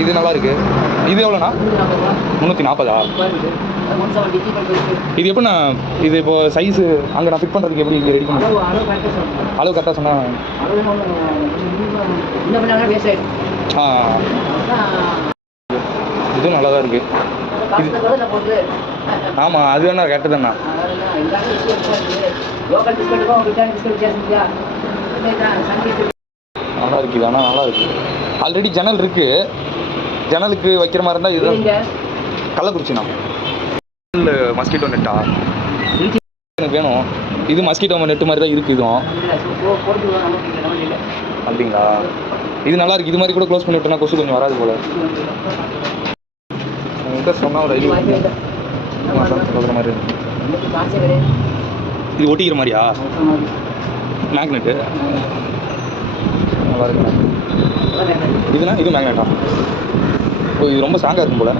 இது நல்லா இருக்கு. இது எவ்வளோண்ணா? 340. இது எப்படிண்ணா? இது இப்போ சைஸு அங்கே நான் ஃபிட் பண்ணுறதுக்கு எப்படி ரெடி பண்ண அளவு கரெக்டாக சொன்னால்? இதுவும் நல்லா தான் இருக்குது. ஆமாம், அது வேணா கரெக்டு தான்ண்ணா. நல்லா இருக்குது. ஆனால் நல்லா இருக்குது. ஆல்ரெடி ஜன்னல் இருக்குது. ஜன்னலுக்கு வைக்கிற மாதிரி இருந்தால் இதுதான். கள்ளக்குறிச்சிண்ணா. மஸ்கிட்டோ நெட்டா எனக்கு வேணும். இது மஸ்கிட்டோ நெட்டு மாதிரி தான் இருக்குது. இதுவும் அப்படிங்களா? இது நல்லா இருக்குது. இது மாதிரி கூட க்ளோஸ் பண்ணி விட்டோன்னா கொசு கொஞ்சம் வராது போல். உங்கள்கிட்ட சொன்னால் ஒரு ஐடியா சொல்கிற மாதிரி. இது ஒட்டிக்கிற மாதிரியா? மேக்னெட்டு நல்லா இருக்குண்ணா. இதுனா இது மேக்னெட்டா? ஓ, இது ரொம்ப ஸ்ட்ராங்காக இருக்கும் போல்.